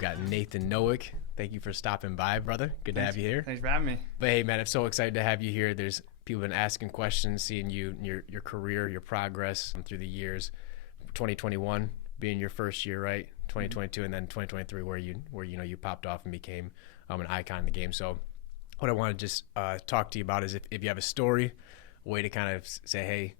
got Nathan Nowik. Thank you for stopping by, brother. Good to have you here. Thanks for having me. But hey, man, I'm so excited to have you here. There's people been asking questions, seeing you, your career, your progress through the years. 2021 being your first year, right? 2022, and then 2023, where you popped off and became an icon in the game. So, what I want to just talk to you about is if you have a story, a way to kind of say, hey,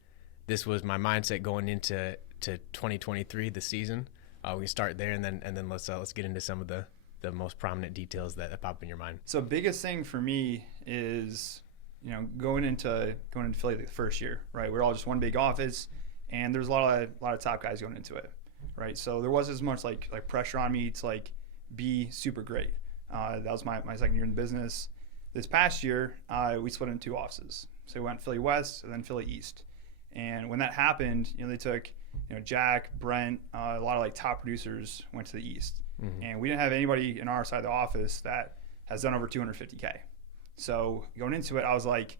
this was my mindset going into 2023, the season. We can start there, and then let's get into some of the most prominent details that pop in your mind. So biggest thing for me is, going into Philly the first year, right? We're all just one big office, and there's a lot of top guys going into it, right? So there wasn't as much like pressure on me to be super great. That was my second year in the business. This past year, we split into two offices. So we went Philly West and then Philly East. And when that happened, they took Jack, Brent, a lot of top producers went to the East. Mm-hmm. And we didn't have anybody in our side of the office that has done over 250K. So going into it, I was like,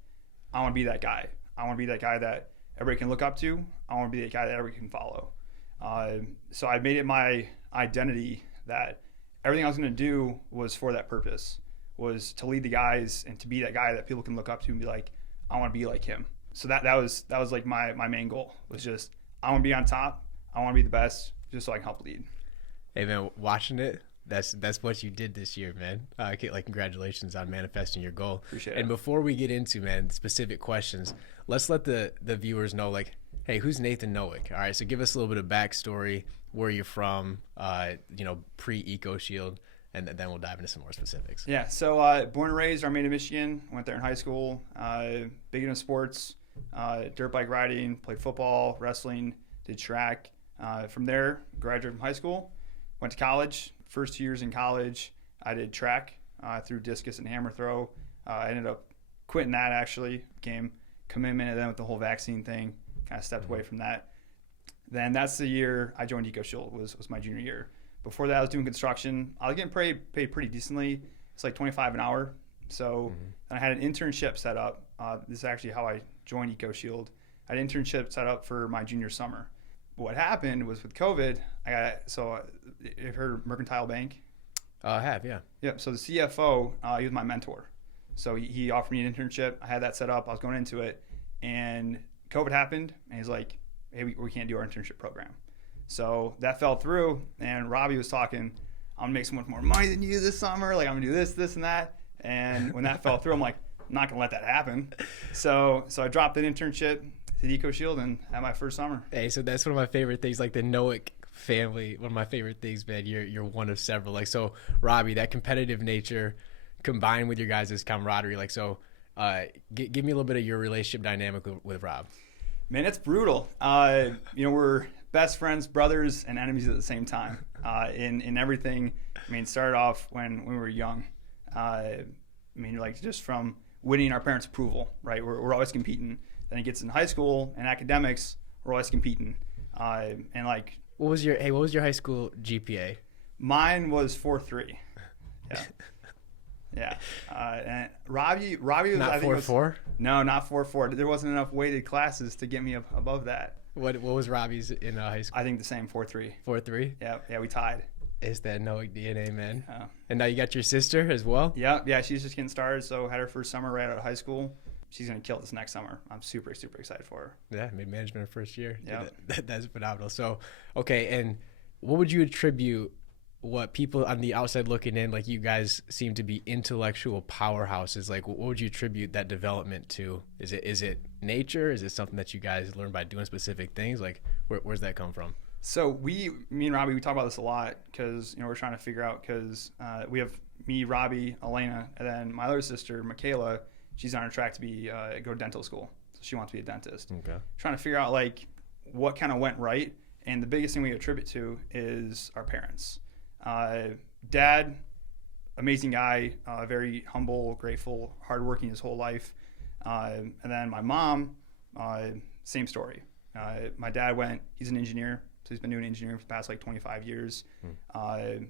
I want to be that guy. I want to be that guy that everybody can look up to. I want to be that guy that everybody can follow. So I made it my identity that everything I was going to do was for that purpose, was to lead the guys and to be that guy that people can look up to and be like, I want to be like him. So that was like my main goal, was just, I want to be on top. I want to be the best, just so I can help lead. Hey man, watching it, that's what you did this year, man. Congratulations on manifesting your goal. Appreciate it. And before we get into, man, specific questions, let's let the viewers know, hey, who's Nathan Nowik? All right, so give us a little bit of backstory, where you're from, pre-Eco Shield, and then we'll dive into some more specifics. Yeah, so born and raised Armada, Michigan. Went there in high school. Big into sports, dirt bike riding, played football, wrestling, did track. From there, graduated from high school. Went to college. First 2 years in college, I did track through discus and hammer throw. I ended up quitting that, actually. Became commitment, and then with the whole vaccine thing, kind of stepped away from that. Then that's the year I joined Eco Shield, was my junior year. Before that, I was doing construction. I was getting paid pretty decently. It's like $25 an hour. So then I had an internship set up. This is actually how I joined Eco Shield. I had an internship set up for my junior summer. But what happened was with COVID, you've heard of Mercantile Bank? I have, yeah. Yep. So the CFO, he was my mentor. So he offered me an internship. I had that set up. I was going into it. And COVID happened, and he's like, hey, we can't do our internship program. So that fell through, and Robbie was talking, I'm going to make so much more money than you this summer. I'm going to do this, and that. And when that fell through, I'm like, I'm not going to let that happen. So I dropped an internship to the Eco Shield and had my first summer. Hey, so that's one of my favorite things, the Nowik family, one of my favorite things, man. You're one of several. So Robbie, that competitive nature combined with your guys' camaraderie, give me a little bit of your relationship dynamic with Rob. Man, it's brutal. We're best friends, brothers, and enemies at the same time. In everything. Started off when we were young. Just from winning our parents' approval, right? We're always competing. Then it gets in high school and academics, we're always competing. What was your high school GPA? Mine was 4.3. Yeah. Yeah. And Robbie was not 4.4? No, not 4.4. There wasn't enough weighted classes to get me up above that. What was Robbie's in high school? I think the same, 4.3. 4.3? Yeah, we tied. It's that Nowik DNA, man. Yeah. And now you got your sister as well? Yeah, she's just getting started. So had her first summer right out of high school. She's going to kill it this next summer. I'm super, super excited for her. Yeah, made management her first year. Yeah. That's phenomenal. So, okay, and what would you attribute what people on the outside looking in, you guys seem to be intellectual powerhouses, what would you attribute that development to? Is it nature? Is it something that you guys learn by doing specific things? Where's that come from? So me and Robbie, we talk about this a lot because, we're trying to figure out, because we have me, Robbie, Elena, and then my other sister, Michaela. She's on her track to go to dental school. So she wants to be a dentist. Okay. Trying to figure out what kind of went right. And the biggest thing we attribute to is our parents. Dad, amazing guy, very humble, grateful, hardworking his whole life. And then my mom, same story. My dad he's an engineer. So he's been doing engineering for the past 25 years.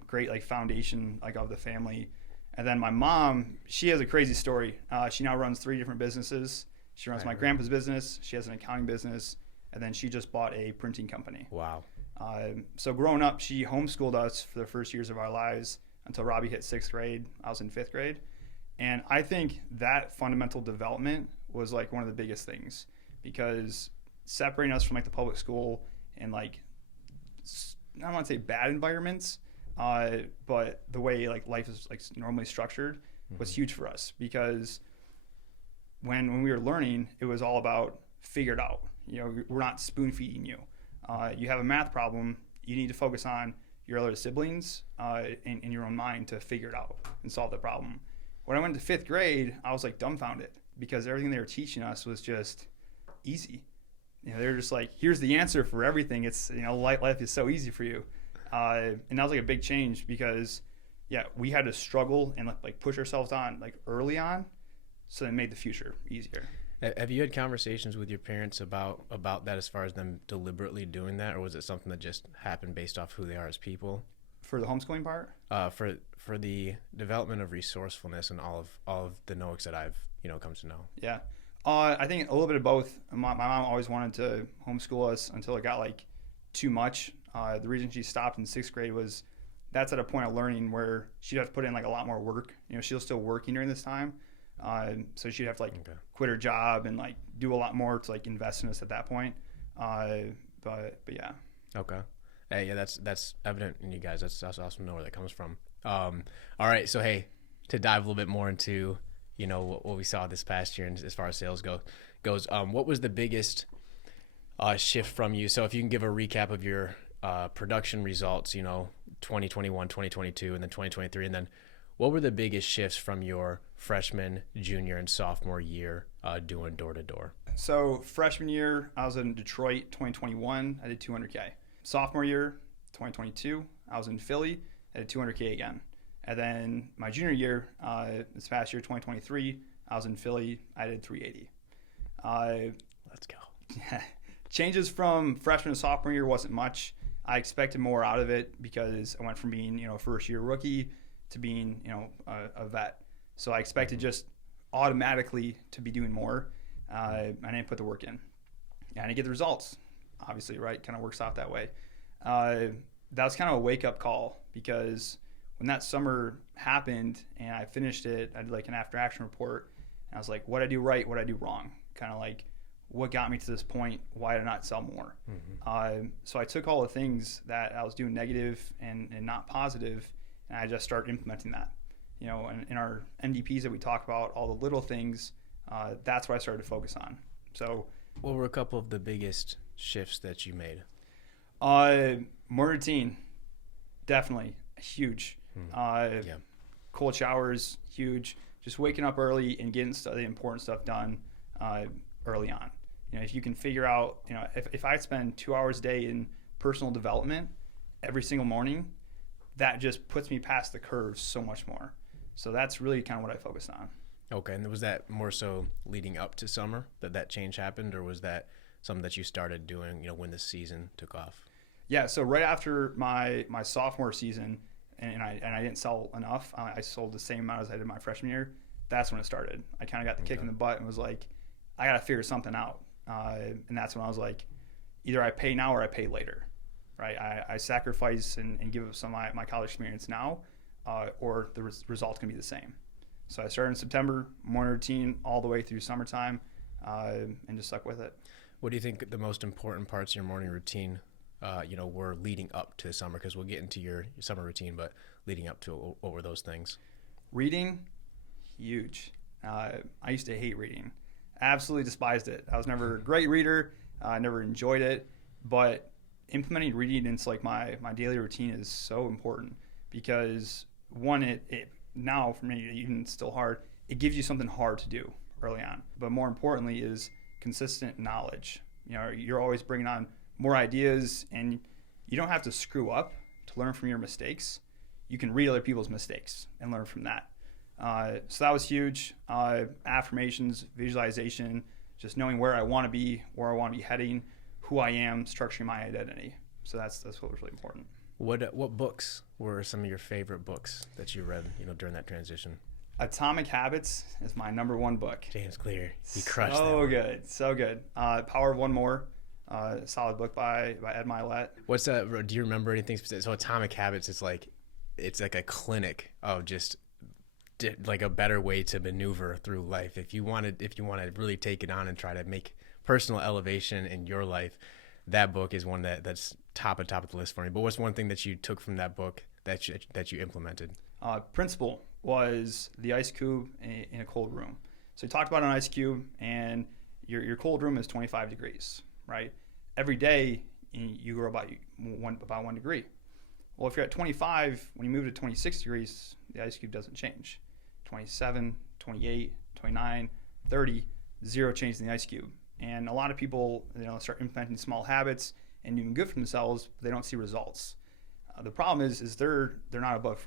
Great foundation of the family. And then my mom, she has a crazy story. She now runs 3 different businesses. She runs my grandpa's business. She has an accounting business. And then she just bought a printing company. Wow. So growing up, she homeschooled us for the first years of our lives until Robbie hit 6th grade. I was in 5th grade. And I think that fundamental development was like one of the biggest things, because separating us from like the public school and like, I don't want to say bad environments, but the way like life is like normally structured was huge for us, because when we were learning, it was all about figure it out. You know, we're not spoon feeding you. You have a math problem, you need to focus on your other siblings in your own mind to figure it out and solve the problem. When I went to 5th grade, I was like dumbfounded, because everything they were teaching us was just easy. You know, they're just like, here's the answer for everything. It's, you know, life is so easy for you. And that was like a big change, because yeah, we had to struggle and like push ourselves on like early on, so it made the future easier. Have you had conversations with your parents about that, as far as them deliberately doing that, or was it something that just happened based off who they are as people? For the homeschooling part? For the development of resourcefulness and all of the Nowiks that I've come to know. Yeah. I think a little bit of both. My mom always wanted to homeschool us until it got like too much. The reason she stopped in 6th grade was that's at a point of learning where she'd have to put in like a lot more work. You know, she was still working during this time. So she'd have to like quit her job and like do a lot more to like invest in us at that point. But yeah. Okay. Hey, yeah, that's evident in you guys. That's awesome to know where that comes from. All right. So, hey, to dive a little bit more into, what we saw this past year, and as far as sales goes, what was the biggest shift from you? So if you can give a recap of your production results, 2021, 2022, and then 2023, and then what were the biggest shifts from your freshman, junior, and sophomore year doing door-to-door? So freshman year, I was in Detroit. 2021, I did 200K. Sophomore year, 2022, I was in Philly. I did 200K again. And then my junior year, this past year, 2023, I was in Philly. I did 380. Let's go. Yeah. Changes from freshman to sophomore year wasn't much. I expected more out of it, because I went from being, a first-year rookie to being, a vet. So I expected just automatically to be doing more. I didn't put the work in. And I didn't get the results, obviously, right? Kind of works out that way. That was kind of a wake-up call, because when that summer happened and I finished it, I did like an after-action report, and I was like, what did I do right, what did I do wrong? Kind of like, what got me to this point? Why did I not sell more? So I took all the things that I was doing negative and not positive, and I just started implementing that. In our MDPs that we talk about, all the little things, that's what I started to focus on. So what were a couple of the biggest shifts that you made? More routine, definitely huge. Cold showers, huge. Just waking up early and getting the important stuff done early on. If you can figure out, if I spend 2 hours a day in personal development every single morning, that just puts me past the curve so much more. So that's really kind of what I focused on. Okay, and was that more so leading up to summer that change happened, or was that something that you started doing, when the season took off? Yeah, so right after my sophomore season, and I didn't sell enough, I sold the same amount as I did my freshman year. That's when it started. I kind of got the kick in the butt and was like, I got to figure something out. And that's when I was like, either I pay now or I pay later, right? I sacrifice and give up some of my college experience now, or the result's going to be the same. So I started in September, morning routine all the way through summertime, and just stuck with it. What do you think the most important parts of your morning routine, were leading up to summer? Because we'll get into your summer routine, but leading up to it, what were those things? Reading, huge. I used to hate reading. Absolutely despised it. I was never a great reader. I never enjoyed it. But implementing reading into like my daily routine is so important, because one, it now for me, even still hard, it gives you something hard to do early on. But more importantly is consistent knowledge. You're always bringing on more ideas, and you don't have to screw up to learn from your mistakes. You can read other people's mistakes and learn from that. So that was huge. Affirmations, visualization, just knowing where I want to be, where I want to be heading, who I am, structuring my identity. So that's what was really important. What books were some of your favorite books that you read, during that transition? Atomic Habits is my number one book. James Clear, he crushed so that. Good, so good. Power of One More. solid book by Ed Milet. What's that? Do you remember anything specific? So Atomic Habits is like, it's like a clinic of just like a better way to maneuver through life. If you want to really take it on and try to make personal elevation in your life, that book is one that's top of the list for me. But what's one thing that you took from that book that you implemented? Principle was the ice cube in a cold room. So he talked about an ice cube, and your cold room is 25 degrees, right? Every day you grow about 1 degree. Well, if you're at 25, when you move to 26 degrees, the ice cube doesn't change. 27, 28, 29, 30, zero change in the ice cube. And a lot of people, start implementing small habits and doing good for themselves, but they don't see results. The problem is they're not above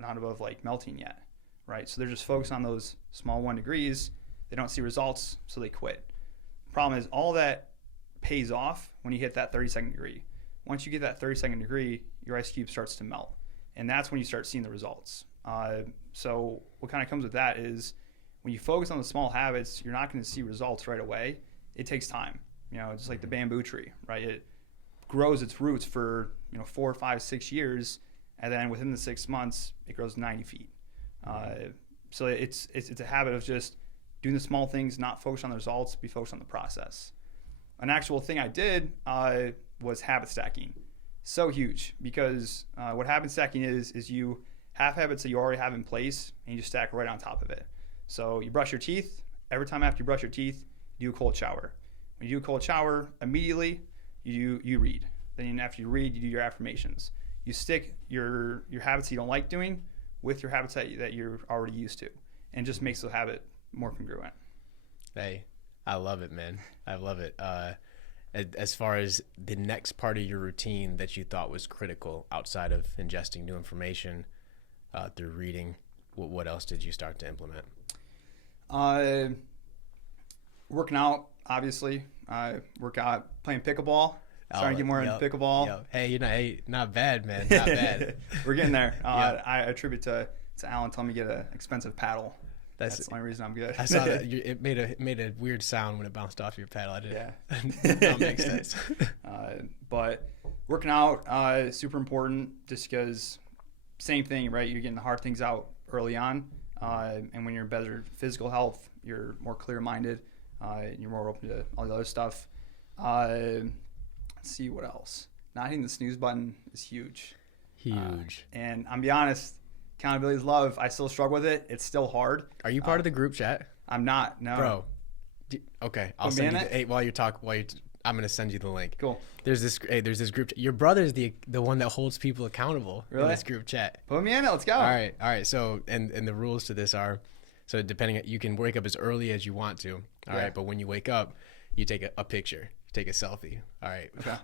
not above like melting yet, right? So they're just focused on those small 1 degrees. They don't see results, so they quit. The problem is all that pays off when you hit that 32nd degree. Once you get that 32nd degree, your ice cube starts to melt, and that's when you start seeing the results. So what kind of comes with that is when you focus on the small habits, you're not going to see results right away. It takes time. It's like the bamboo tree, right? It grows its roots for 4, 5, 6 years, and then within the 6 months, it grows 90 feet. So it's a habit of just doing the small things, not focus on the results, be focused on the process. An actual thing I did was habit stacking. So huge, because what habit stacking is you have habits that you already have in place, and you just stack right on top of it. So you brush your teeth. Every time after you brush your teeth, you do a cold shower. When you do a cold shower, immediately you read. Then after you read, you do your affirmations. You stick your habits you don't like doing with your habits that you're already used to, and it just makes the habit more congruent. Hey, I love it, man. I love it. As far as the next part of your routine that you thought was critical outside of ingesting new information through reading, what else did you start to implement? Working out, obviously. Work out, playing pickleball. Starting to get more into pickleball. Yep. Hey, not bad, man. Not bad. We're getting there. I attribute to Alan telling me to get an expensive paddle. That's the only reason I'm good. I saw that it made a weird sound when it bounced off your paddle. I didn't. Yeah. That makes sense. But working out is super important, just because same thing, right? You're getting the hard things out early on, and when you're in better physical health, you're more clear-minded. You're more open to all the other stuff. Let's see what else. Not hitting the snooze button is huge. And I'm be honest, accountability is love. I still struggle with it. It's still hard. Are you part of the group chat? I'm not. No. Bro. Okay, I'll send you. Hey, I'm gonna send you the link. Cool. There's this group. Your brother's the one that holds people accountable in this group chat. Put me in it. Let's go. All right. So and the rules to this are, so you can wake up as early as you want to. All right, but when you wake up, you take a picture, take a selfie. All right. Okay.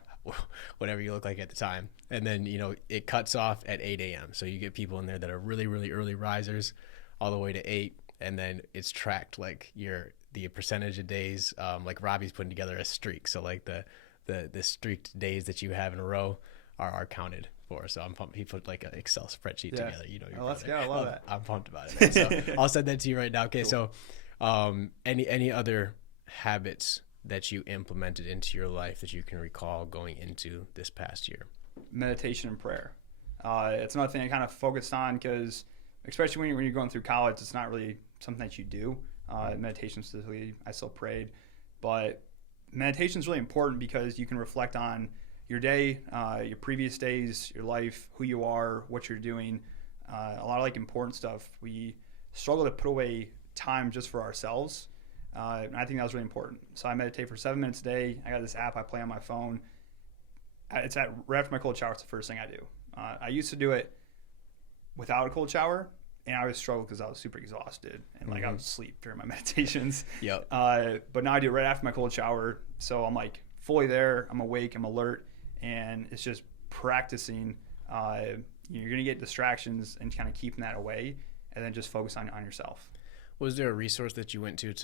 Whatever you look like at the time, and then it cuts off at 8 a.m. So you get people in there that are really, really early risers, all the way to 8, and then it's tracked like the percentage of days. Like Robbie's putting together a streak, so like the streaked days that you have in a row are counted for. So I'm pumped. He put like an Excel spreadsheet together. Let's go. I love that. I'm pumped about it. So I'll send that to you right now. Okay. Cool. So any other habits that you implemented into your life that you can recall going into this past year? Meditation and prayer. It's another thing I kind of focused on, because especially when you're going through college, it's not really something that you do. Meditation specifically, I still prayed, but meditation is really important because you can reflect on your day, your previous days, your life, who you are, what you're doing, a lot of like important stuff. We struggle to put away time just for ourselves. And I think that was really important. So I meditate for 7 minutes a day. I got this app I play on my phone. It's right after my cold shower. It's the first thing I do. I used to do it without a cold shower, and I would struggle because I was super exhausted and like I would sleep during my meditations. Yep. But now I do it right after my cold shower. So I'm like fully there. I'm awake. I'm alert, and it's just practicing. You're gonna get distractions and kind of keeping that away, and then just focus on yourself. Was there a resource that you went to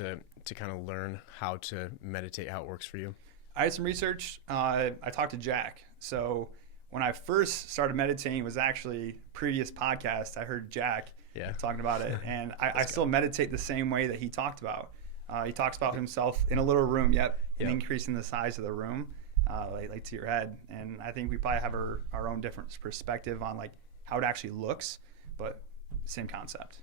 kind of learn how to meditate, how it works for you? I had some research. I talked to Jack. So when I first started meditating, it was actually previous podcast. I heard Jack talking about it, and I still meditate the same way that he talked about. He talks about himself in a little room, and increasing the size of the room. like to your head. And I think we probably have our own different perspective on like how it actually looks, but same concept.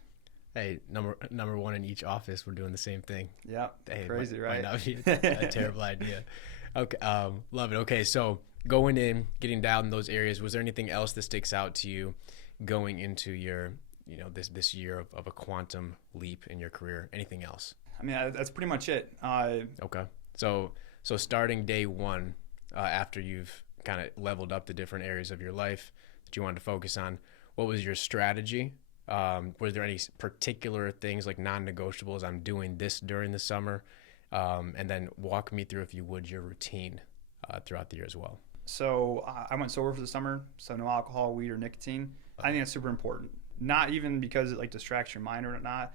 Hey, number one in each office, we're doing the same thing. Yeah, Hey, crazy, right? Might not be a terrible idea. Okay, love it. Okay, so going in, getting down in those areas, was there anything else that sticks out to you going into your, this year of a quantum leap in your career? Anything else? I mean, that's pretty much it. Okay, so starting day one, after you've kind of leveled up the different areas of your life that you wanted to focus on, what was your strategy? Was there any particular things like non-negotiables? I'm doing this during the summer, and then walk me through, if you would, your routine throughout the year as well. So I went sober for the summer, so no alcohol, weed, or nicotine. I think that's super important. Not even because it like distracts your mind or not.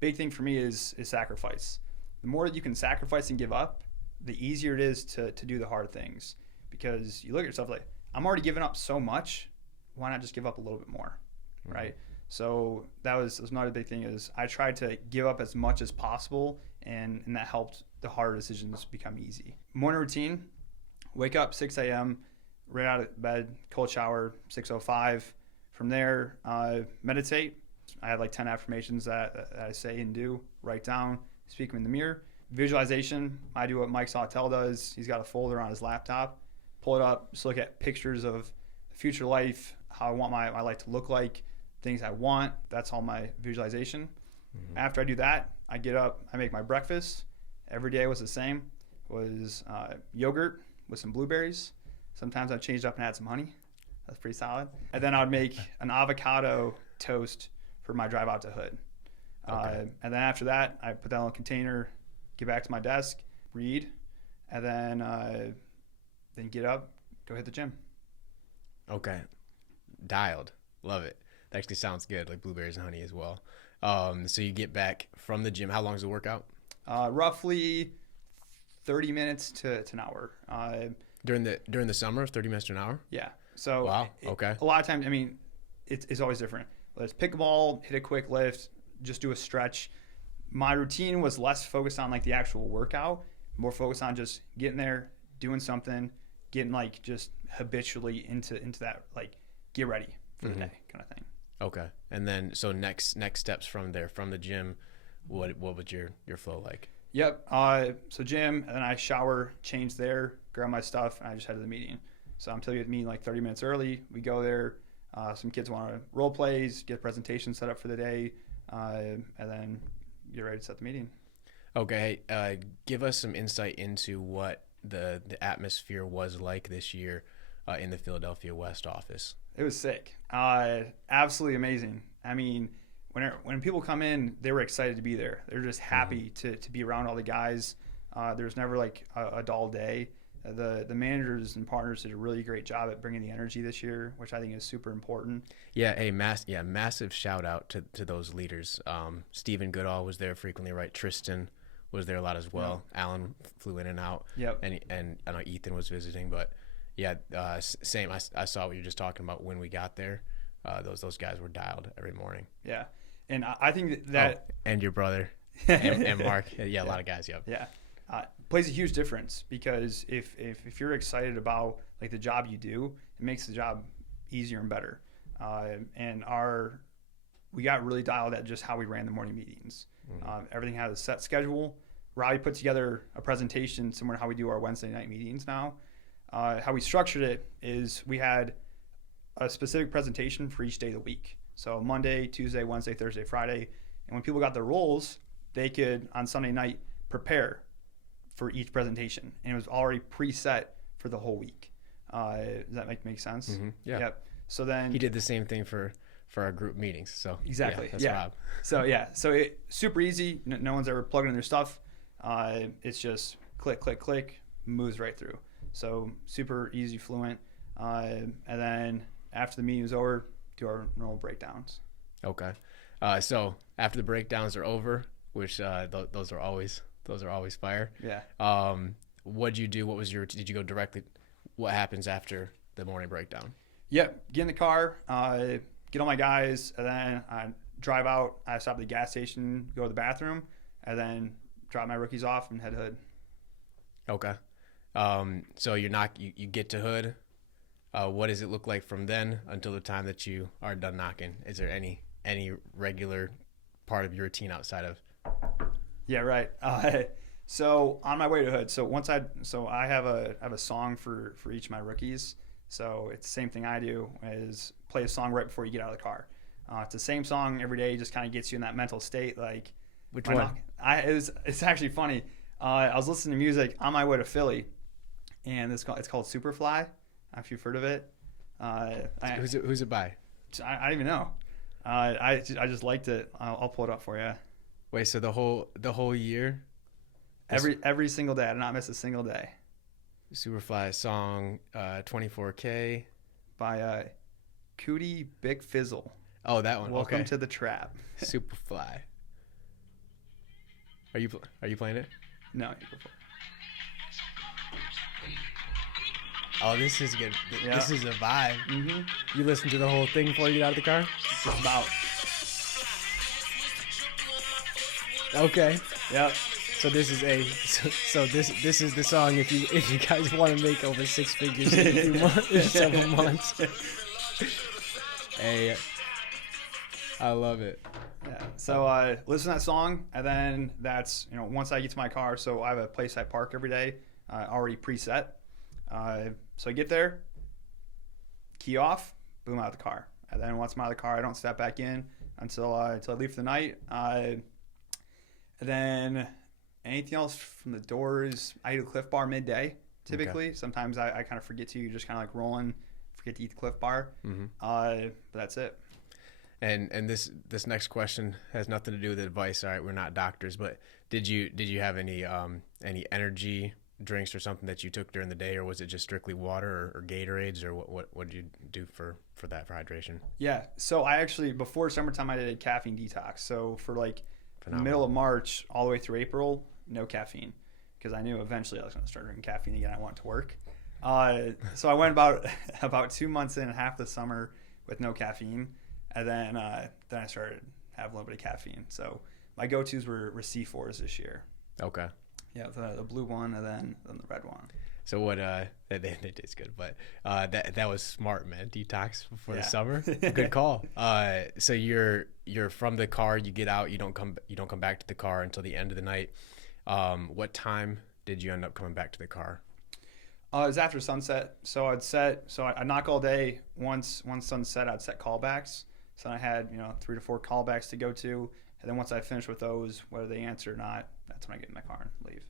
Big thing for me is sacrifice. The more that you can sacrifice and give up, the easier it is to do the hard things. Because you look at yourself like, I'm already giving up so much. Why not just give up a little bit more, right? So that was another big thing is I tried to give up as much as possible, and that helped the harder decisions become easy. Morning routine, wake up 6 a.m., right out of bed, cold shower, 6:05. From there, meditate. I have like 10 affirmations that I say and do, write down, speak them in the mirror. Visualization, I do what Mike Sawtell does. He's got a folder on his laptop. Pull it up, just look at pictures of the future life, how I want my life to look like, things I want. That's all my visualization. After I do that, I get up, I make my breakfast. Every day was the same. It was yogurt with some blueberries. Sometimes I'd change it up and add some honey. That's pretty solid. And then I would make an avocado toast for my drive out to Hood. Okay. And then after that, I put that in a container, get back to my desk, read, and then get up, go hit the gym. Okay. Dialed. Love it. That actually sounds good, like blueberries and honey as well. So you get back from the gym. How long is the workout? Roughly 30 minutes to an hour. During the summer, 30 minutes to an hour? Yeah. So wow. Okay. A lot of times, I mean, it's always different. Let's pick a ball, hit a quick lift, just do a stretch. My routine was less focused on like the actual workout, more focused on just getting there, doing something, getting like just habitually into that, like get ready for the day kind of thing. Okay. And then so next steps from there, from the gym, what would your flow like? Yep. So gym, and then I shower, change there, grab my stuff, and I just head to the meeting. So I'm telling you, the meeting like 30 minutes early. We go there. Some kids want to role plays, get a presentation set up for the day, and then get ready to set the meeting. Okay. Give us some insight into what the atmosphere was like this year in the Philadelphia West office. It was sick. Absolutely amazing. I mean, when people come in, they were excited to be there. They're just happy to be around all the guys. There's never like a dull day. The managers and partners did a really great job at bringing the energy this year, which I think is super important. Yeah, massive shout out to those leaders. Stephen Goodall was there frequently, right? Tristan was there a lot as well. Yep. Alan flew in and out. Yep. And I know Ethan was visiting, but yeah, same. I saw what you were just talking about when we got there. Those guys were dialed every morning. Yeah, and I think that and your brother and Mark. Yeah, a lot of guys. Yep. Yeah. Plays a huge difference because if you're excited about like the job you do, it makes the job easier and better. And we got really dialed at just how we ran the morning meetings. Everything had a set schedule. Robbie put together a presentation similar to how we do our Wednesday night meetings now. How we structured it is we had a specific presentation for each day of the week. So Monday, Tuesday, Wednesday, Thursday, Friday. And when people got their roles, they could on Sunday night prepare for each presentation, and it was already preset for the whole week. Does that make sense? Yeah. Yep. So then he did the same thing for our group meetings. So exactly. That's Rob. So it super easy. No one's ever plugging in their stuff. It's just click, click, click, moves right through. So super easy, fluent. And then after the meeting was over, do our normal breakdowns. Okay. So after the breakdowns are over, which those are always fire. Yeah. What'd you do? Did you go directly? What happens after the morning breakdown? Yep. Get in the car, get all my guys, and then I drive out. I stop at the gas station, go to the bathroom, and then drop my rookies off and head to Hood. Okay. So you get to Hood. What does it look like from then until the time that you are done knocking? Is there any regular part of your routine outside of? Yeah, right. So on my way to Hood, I have a song for each of my rookies. So it's the same thing I do is play a song right before you get out of the car. It's the same song every day. Just kind of gets you in that mental state. Like Which one? It's actually funny. I was listening to music on my way to Philly, and it's called Superfly. If you've heard of it. Who's it by? I don't even know. I just liked it. I'll pull it up for you. Wait, so the whole year? Every single day. I did not miss a single day. Superfly song, 24K. By Cootie Big Fizzle. Oh, that one. Welcome okay. to the Trap. Superfly. Are you playing it? No, you go for it. Oh, this is good. Yeah. This is a vibe. Mm-hmm. You listen to the whole thing before you get out of the car? Just about. Okay. Yep. So this is this is the song if you guys want to make over 6 figures in a few months, several months. Hey, I love it. Yeah. So listen to that song, and then that's once I get to my car. So I have a place I park every day, already preset. So I get there, key off, boom, out of the car. And then once I'm out of the car, I don't step back in until I leave for the night. And then anything else from the doors, I eat a Cliff Bar midday, typically. Okay. Sometimes I kind of forget to. You're just kind of like rolling, forget to eat the Cliff Bar. Mm-hmm. But that's it. And this next question has nothing to do with advice. All right, we're not doctors, but did you have any energy drinks or something that you took during the day, or was it just strictly water or Gatorades, or what did you do for hydration? Yeah, so I actually, before summertime, I did a caffeine detox. So for like Phenomenal. Middle of March all the way through April, no caffeine, because I knew eventually I was going to start drinking caffeine again. I wanted to work. So I went about 2 months in, half the summer with no caffeine, and then I started having a little bit of caffeine. So my go-tos were C4s this year. Okay. Yeah, the blue one and then the red one. So what? They taste good, but that was smart, man. Detox before the summer. Good call. So you're from the car. You get out. You don't come back to the car until the end of the night. What time did you end up coming back to the car? It was after sunset. So I'd knock all day. Once sunset, I'd set callbacks. So I had 3 to 4 callbacks to go to, and then once I finished with those, whether they answer or not, that's when I get in my car and leave.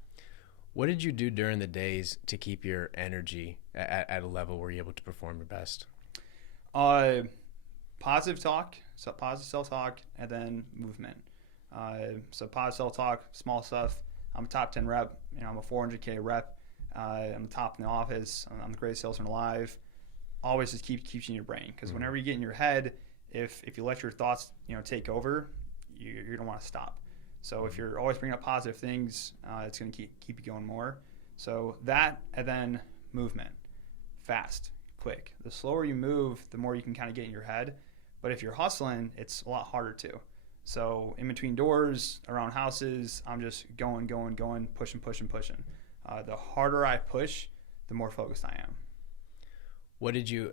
What did you do during the days to keep your energy at a level where you're able to perform your best? Positive talk, so positive self-talk, and then movement. So positive self-talk, small stuff. I'm a top 10 rep. I'm a 400K rep. I'm the top in the office. I'm the greatest salesman alive. Always just keeps you in your brain, because whenever you get in your head, if you let your thoughts take over, you don't want to stop. So if you're always bringing up positive things, it's going to keep you going more. So that, and then movement, fast, quick. The slower you move, the more you can kind of get in your head. But if you're hustling, it's a lot harder to. So in between doors, around houses, I'm just going, pushing. The harder I push, the more focused I am. What did you?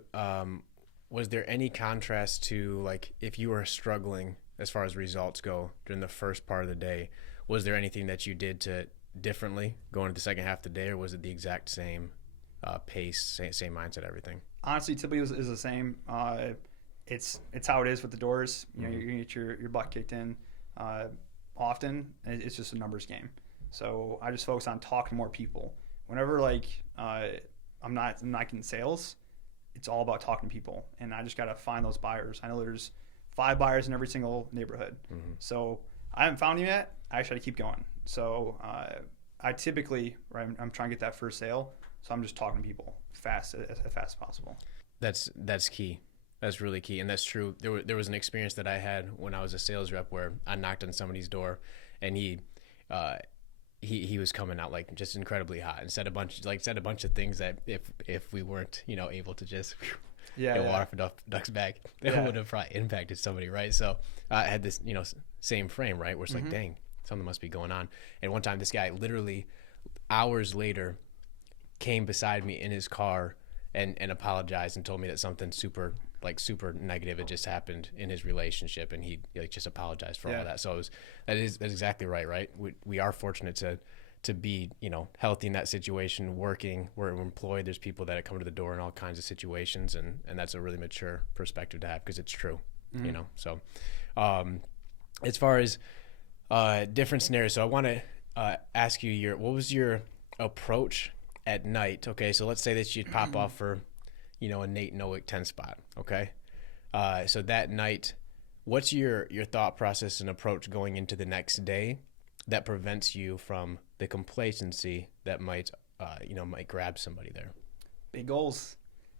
Was there any contrast to, like, if you were struggling as far as results go during the first part of the day? Was there anything that you did differently going into the second half of the day, or was it the exact same pace, same mindset, everything? Honestly, typically is the same. It's how it is with the doors. You're gonna get your butt kicked in often. It's just a numbers game. So I just focus on talking to more people. Whenever I'm not getting sales, it's all about talking to people, and I just gotta find those buyers. I know there's 5 buyers in every single neighborhood. Mm-hmm. So I haven't found them yet. I actually keep going. So I typically, right, I'm trying to get that first sale. So I'm just talking to people as fast as possible. That's key. That's really key. And that's true. There was an experience that I had when I was a sales rep where I knocked on somebody's door, and he was coming out like just incredibly hot, and said a bunch of things that if we weren't able to just water for ducks back, that would have probably impacted somebody, right? So I had this same frame, right, where it's like, dang, something must be going on. And one time this guy literally hours later came beside me in his car and apologized and told me that something super negative had just happened in his relationship, and he like just apologized for all that. So that's exactly right. We are fortunate to be, you know, healthy in that situation, working, we're employed. There's people that come to the door in all kinds of situations, and that's a really mature perspective to have, because it's true, you know. So as far as different scenarios, so I want to ask you what was your approach at night? Okay, so let's say that you'd pop off for, you know, a Nate Nowik 10 spot. Okay, so that night, what's your thought process and approach going into the next day that prevents you from the complacency that might grab somebody there? Big goals,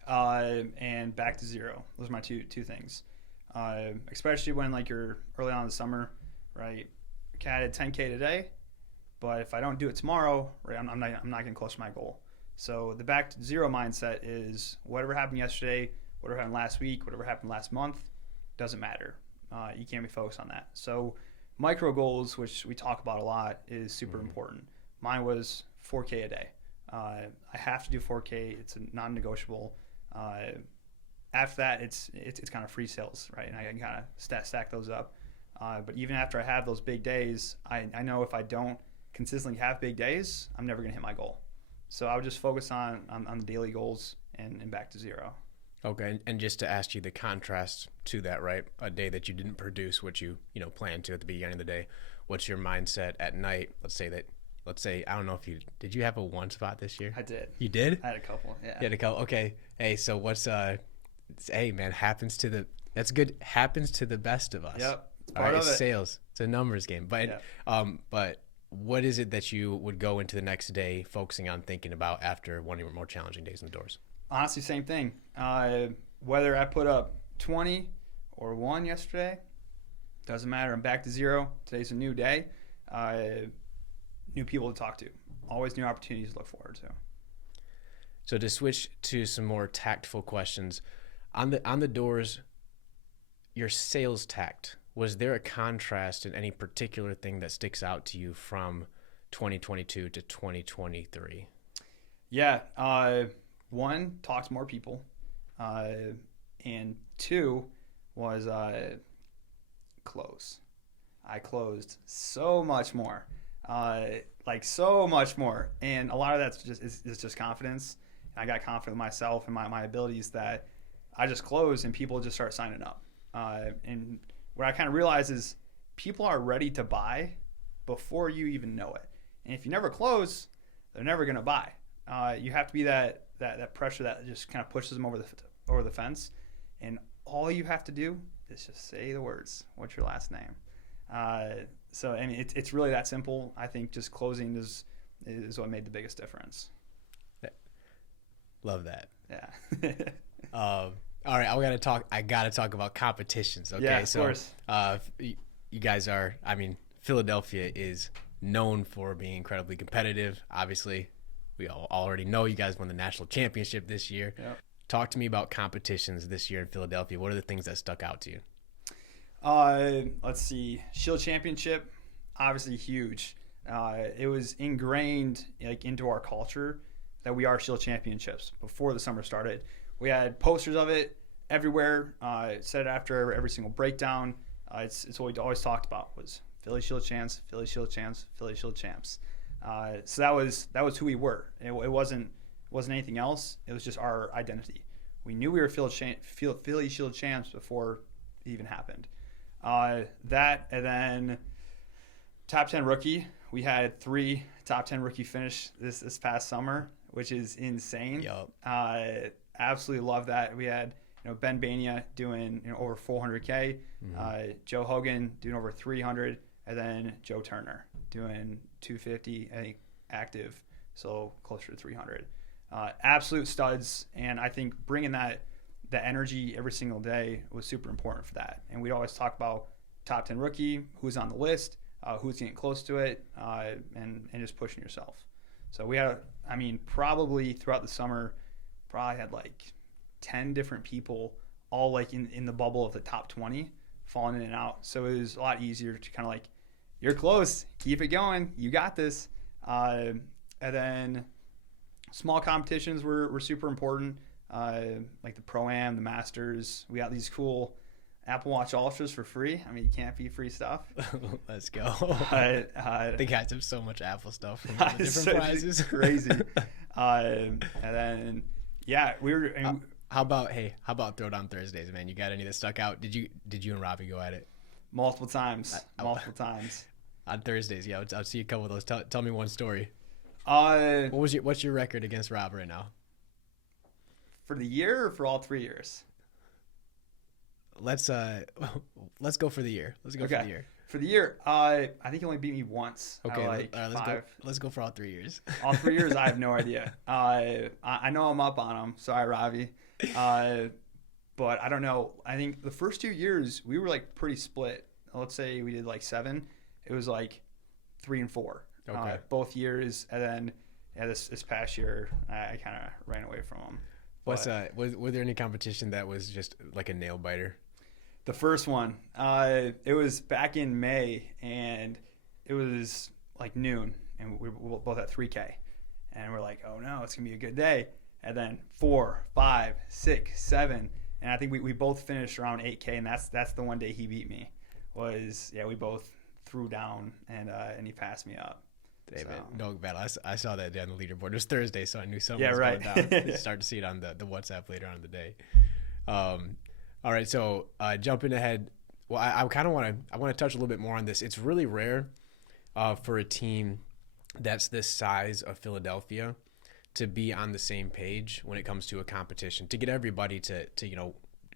and back to zero. Those are my two things. Especially when like you're early on in the summer, right? Okay, I did 10K today, but if I don't do it tomorrow, right, I'm not getting close to my goal. So the back to zero mindset is whatever happened yesterday, whatever happened last week, whatever happened last month, doesn't matter. You can't be focused on that. So micro goals, which we talk about a lot, is super important. Mine was 4K a day. I have to do 4K. It's a non-negotiable. After that, it's kind of free sales, right? And I can kind of stack those up. But even after I have those big days, I know if I don't consistently have big days, I'm never going to hit my goal. So I would just focus on the daily goals and back to zero. Okay, and just to ask you the contrast to that, right? A day that you didn't produce what you planned to at the beginning of the day. What's your mindset at night? Let's say I don't know if did you have a 1 spot this year? I did. You did? I had a couple. Yeah. You had a couple. Okay. Hey, so what's hey man, happens to the best of us. Yep. It's part of it. Sales. It's a numbers game. But but what is it that you would go into the next day focusing on, thinking about after one of your more challenging days in the doors? Honestly, same thing. Whether I put up 20 or 1 yesterday, doesn't matter. I'm back to zero. Today's a new day. New people to talk to. Always new opportunities to look forward to. So to switch to some more tactful questions, on the doors, your sales tact, was there a contrast in any particular thing that sticks out to you from 2022 to 2023? Yeah. 1, talk to more people. And 2 was close. I closed so much more. So much more. And a lot of that's just confidence. I got confident in myself and my abilities that I just closed and people just start signing up. And what I kind of realized is people are ready to buy before you even know it. And if you never close, they're never going to buy. You have to be that pressure that just kind of pushes them over the fence. And all you have to do is just say the words. What's your last name? So I mean, it's really that simple. I think just closing is what made the biggest difference. Love that. Yeah. All right, I gotta talk about competitions. Okay, yeah, of so course. You guys are. I mean, Philadelphia is known for being incredibly competitive. Obviously, we all already know you guys won the national championship this year. Yep. Talk to me about competitions this year in Philadelphia. What are the things that stuck out to you? Let's see. Shield Championship, obviously huge. It was ingrained into our culture that we are Shield Championships before the summer started. We had posters of it everywhere. Said it after every single breakdown. It's what we always talked about was Philly Shield champs, Philly Shield champs, Philly Shield champs. So that was who we were. It wasn't anything else. It was just our identity. We knew we were Philly Shield champs before it even happened. That, and then top 10 rookie. We had 3 top 10 rookie finish this past summer, which is insane. Yep. Absolutely love that. We had Ben Bania doing over 400K, Joe Hogan doing over 300, and then Joe Turner doing 250, I think, active, so closer to 300. Absolute studs, and I think bringing that energy every single day was super important for that. And we'd always talk about top 10 rookie, who's on the list, who's getting close to it, and just pushing yourself. So we had, probably throughout the summer, probably had 10 different people all in the bubble of the top 20 falling in and out. So it was a lot easier to kind of you're close, keep it going, you got this. And then Small competitions were super important, like the Pro-Am, the Masters. We got these cool Apple Watch Ultras for free. I mean, you can't beat free stuff. Let's go. The guys have so much Apple stuff from all the different prizes. Crazy. And then, yeah, we were. How about Throwdown Thursdays, man? You got any that stuck out? Did you and Robbie go at it? Multiple times. On Thursdays, yeah. I'll see a couple of those. Tell me one story. What's your record against Rob right now? For the year or for all 3 years? Let's go for the year. For the year. For the year, I think he only beat me once. Okay, let's go for all 3 years. All 3 years, I have no idea. I know I'm up on him. Sorry, Robbie. But I don't know. I think the first 2 years we were like pretty split. Let's say we did like 7. It was like 3 and 4. Okay. Both years, and then this past year I kind of ran away from him. Was there any competition that was just like a nail biter? The first one, it was back in May, and it was like noon, and we were both at 3K, and we're like, oh no, it's gonna be a good day. And then 4, 5, 6, 7, and I think we both finished around 8K, and that's the one day he beat me. We both threw down, and he passed me up. David, no battle. I saw that day on the leaderboard. It was Thursday, so I knew something was going down. Start to see it on the WhatsApp later on in the day. All right, so jumping ahead. Well, I want to touch a little bit more on this. It's really rare for a team that's this size of Philadelphia to be on the same page when it comes to a competition, to get everybody to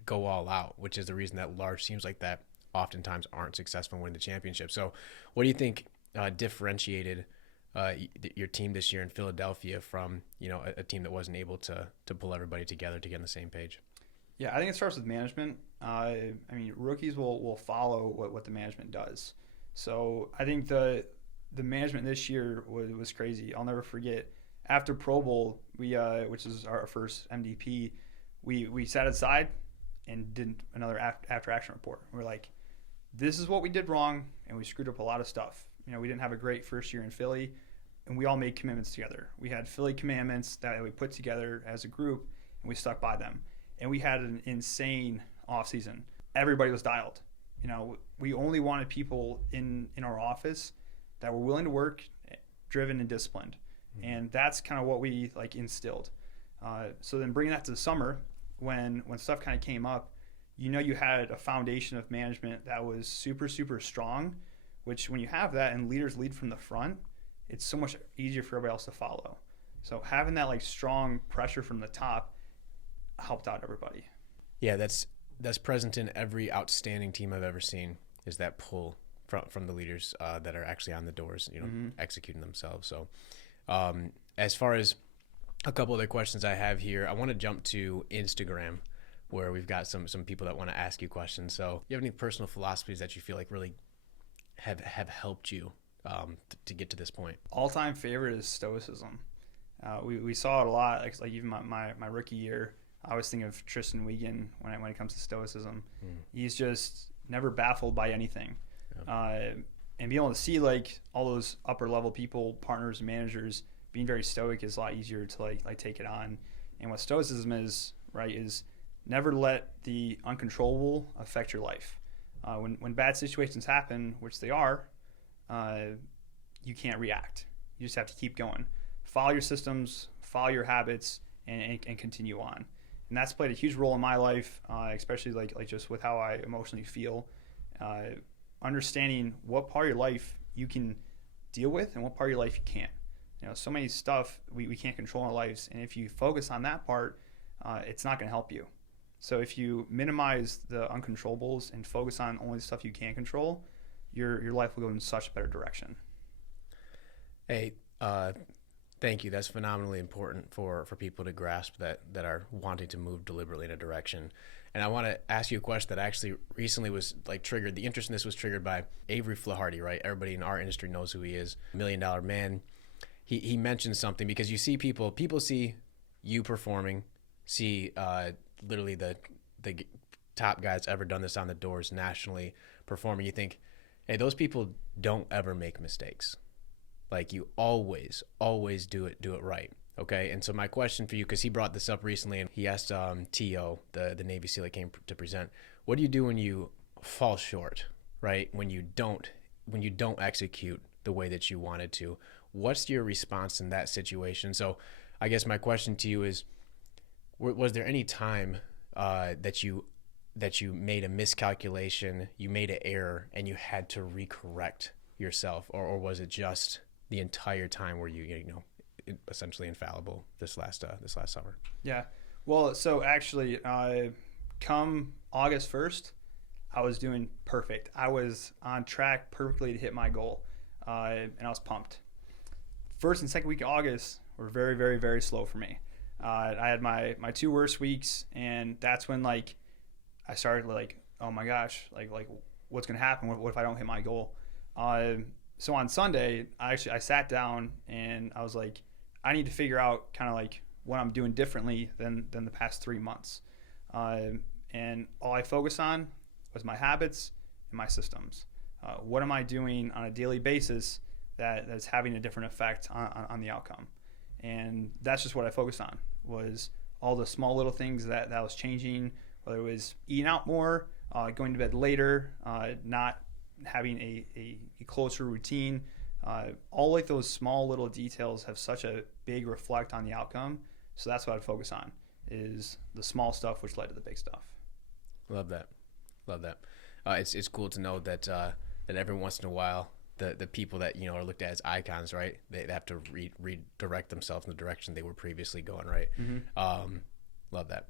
go all out, which is the reason that large teams like that oftentimes aren't successful in winning the championship. So what do you think differentiated your team this year in Philadelphia from a team that wasn't able to pull everybody together to get on the same page? Yeah, I think it starts with management. I mean, rookies will follow what the management does. So I think the management this year was crazy. I'll never forget. After Pro Bowl, which is our first MDP, we sat aside and did another after action report. We're like, this is what we did wrong, and we screwed up a lot of stuff. We didn't have a great first year in Philly, and we all made commitments together. We had Philly commandments that we put together as a group, and we stuck by them. And we had an insane offseason. Everybody was dialed. We only wanted people in our office that were willing to work, driven, and disciplined. Mm-hmm. And that's kind of what we instilled. So then bringing that to the summer, when stuff kind of came up, you had a foundation of management that was super, super strong, which when you have that and leaders lead from the front, it's so much easier for everybody else to follow. So having that strong pressure from the top helped out everybody. Yeah, that's present in every outstanding team I've ever seen, is that pull from the leaders that are actually on the doors, mm-hmm. executing themselves. So as far as a couple other questions I have here, I want to jump to Instagram, where we've got some people that want to ask you questions. So do you have any personal philosophies that you feel like really have helped you to get to this point? All-time favorite is stoicism. We saw it a lot, like even my rookie year. I was thinking of Tristan Wiegand when it comes to stoicism. He's just never baffled by anything. Yeah. And being able to see all those upper level people, partners, managers being very stoic is a lot easier to take it on. And what stoicism is never let the uncontrollable affect your life. When bad situations happen, which they are, you can't react. You just have to keep going. Follow your systems, follow your habits, and continue on. And that's played a huge role in my life, especially just with how I emotionally feel. Understanding what part of your life you can deal with and what part of your life you can't. So many stuff we can't control in our lives, and if you focus on that part, it's not going to help you. So if you minimize the uncontrollables and focus on only the stuff you can control, your life will go in such a better direction. Hey, thank you. That's phenomenally important for people to grasp that are wanting to move deliberately in a direction. And I want to ask you a question that actually recently was triggered. The interest in this was triggered by Avery Flaharty, right? Everybody in our industry knows who he is. $1 Million Man. He mentioned something, because you see people see you performing, see literally the top guys ever done this on the doors nationally performing. You think, hey, those people don't ever make mistakes. You always do it right. Okay, and so my question for you, because he brought this up recently, and he asked T.O., the Navy SEAL that came to present, what do you do when you fall short, right? When you don't execute the way that you wanted to? What's your response in that situation? So I guess my question to you is, was there any time that you made a miscalculation, you made an error, and you had to recorrect yourself, or was it just the entire time where you know essentially infallible this last summer? Yeah. Well, so actually, come August 1st, I was doing perfect. I was on track perfectly to hit my goal, and I was pumped. First and second week of August were very, very, very slow for me. I had my two worst weeks, and that's when like I started like, oh my gosh, like what's gonna happen? What if I don't hit my goal? So on Sunday, I sat down and I was like, I need to figure out kind of like what I'm doing differently than the past 3 months. And all I focused on was my habits and my systems. What am I doing on a daily basis that's having a different effect on the outcome? And that's just what I focused on, was all the small little things that was changing, whether it was eating out more, going to bed later, not having a closer routine. All like those small little details have such a big reflect on the outcome. So that's what I'd focus on, is the small stuff which led to the big stuff. Love that. It's cool to know that that every once in a while the people that are looked at as icons, right? They have to redirect themselves in the direction they were previously going, right? Mm-hmm. Love that.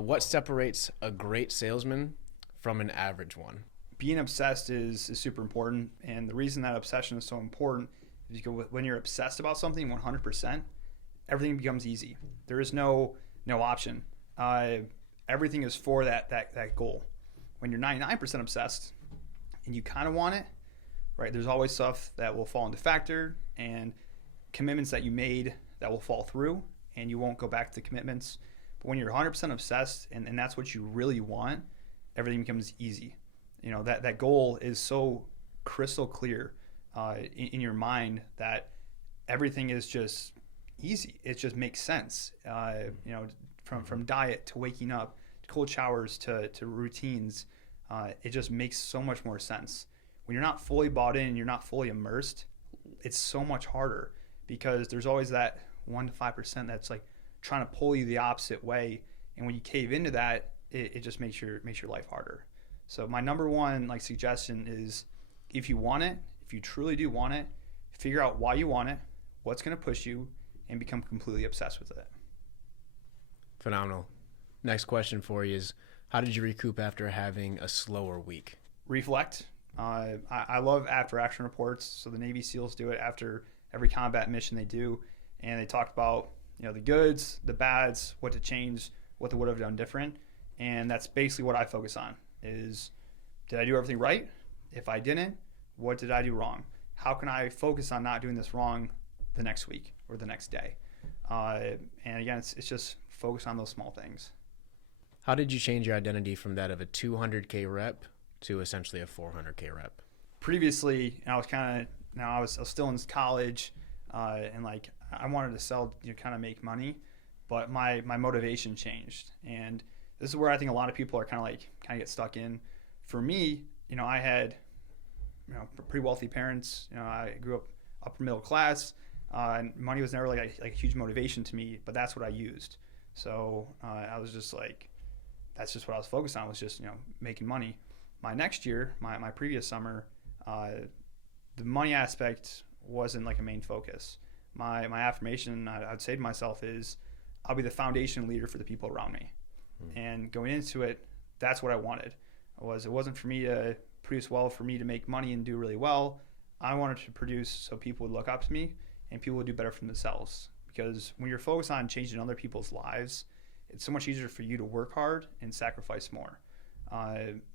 What separates a great salesman from an average one? Being obsessed is super important, and the reason that obsession is so important is because when you're obsessed about something 100%, everything becomes easy. There is no option. Everything is for that goal. When you're 99% obsessed and you kind of want it, right? There's always stuff that will fall into factor and commitments that you made that will fall through, and you won't go back to commitments. But when you're 100% obsessed and that's what you really want, everything becomes easy. That goal is so crystal clear in your mind that everything is just easy. It just makes sense. From diet to waking up, to cold showers to routines, it just makes so much more sense. When you're not fully bought in, you're not fully immersed, it's so much harder, because there's always that 1 to 5% that's like trying to pull you the opposite way. And when you cave into that, it just makes your life harder. So my number one suggestion is, if you want it, if you truly do want it, figure out why you want it, what's going to push you, and become completely obsessed with it. Phenomenal. Next question for you is, how did you recoup after having a slower week? Reflect. I love after action reports. So the Navy SEALs do it after every combat mission they do, and they talk about the goods, the bads, what to change, what they would have done different. And that's basically what I focus on, is, did I do everything right? If I didn't, what did I do wrong? How can I focus on not doing this wrong the next week or the next day? And again, it's just focus on those small things. How did you change your identity from that of a 200K rep to essentially a 400K rep? Previously, I was still in college, and I wanted to sell, kind of make money, but my motivation changed. And this is where I think a lot of people are kind of get stuck in. For me, I had, pretty wealthy parents. I grew up upper middle class, and money was never like a huge motivation to me, but that's what I used. So I was just that's just what I was focused on, was just, making money. My next year, my previous summer, the money aspect wasn't a main focus. My affirmation I'd say to myself is, I'll be the foundation leader for the people around me. And going into it, that's what I wanted. It wasn't for me to produce well, for me to make money and do really well. I wanted to produce so people would look up to me and people would do better for themselves. Because when you're focused on changing other people's lives, it's so much easier for you to work hard and sacrifice more.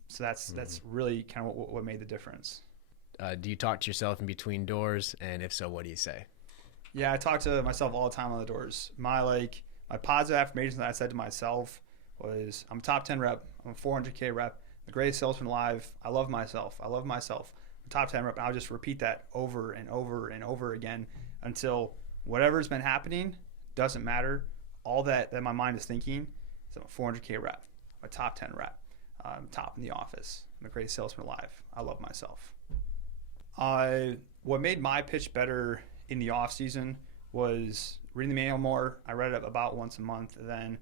So that's really kind of what made the difference. Do you talk to yourself in between doors? And if so, what do you say? Yeah, I talk to myself all the time on the doors. My positive affirmation that I said to myself was, I'm a top 10 rep. I'm a 400K rep. The greatest salesman alive. I love myself. I'm a top 10 rep. And I'll just repeat that over and over and over again until whatever's been happening doesn't matter. All that my mind is thinking is I'm a 400K rep, I'm a top 10 rep, I'm top in the office, I'm a great salesman alive, I love myself. What made my pitch better in the off season was reading the manual more. I read it about once a month. And then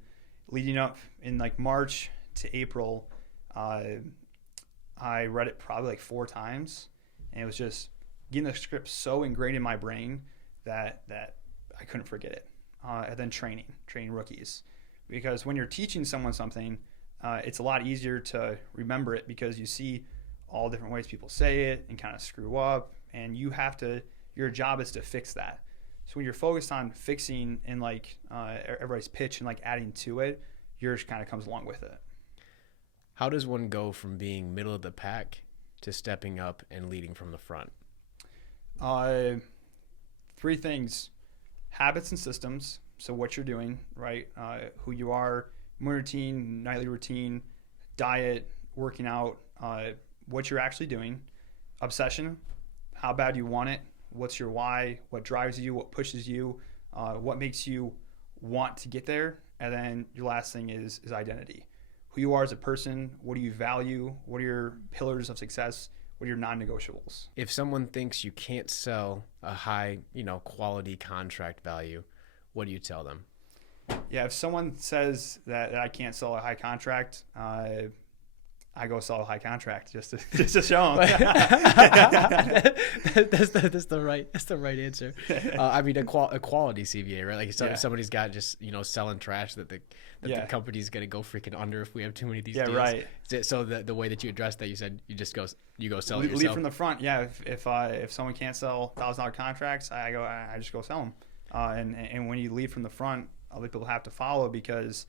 leading up in like March to April, I read it probably like 4 times, and it was just getting the script so ingrained in my brain that I couldn't forget it. And then training rookies, because when you're teaching someone something, it's a lot easier to remember it because you see all different ways people say it and kind of screw up, and your job is to fix that. So when you're focused on fixing and like everybody's pitch and like adding to it, yours kind of comes along with it. How does one go from being middle of the pack to stepping up and leading from the front? 3 things: habits and systems. So what you're doing, right? Who you are, morning routine, nightly routine, diet, working out, what you're actually doing. Obsession, how bad you want it, what's your why, what drives you, what pushes you, what makes you want to get there. And then your last thing is identity. Who you are as a person, what do you value, what are your pillars of success, what are your non-negotiables. If someone thinks you can't sell a high, quality contract value, what do you tell them? Yeah, if someone says that I can't sell a high contract, I go sell a high contract just to show them. that's the right answer. I mean, a quality CVA, right? Like if somebody's got just selling trash that the company's gonna go freaking under if we have too many of these deals. Right. So the way that you address that, you said you go sell it yourself. Lead from the front. Yeah. If someone can't sell $1,000 contracts, I just go sell them. And when you lead from the front, other people have to follow, because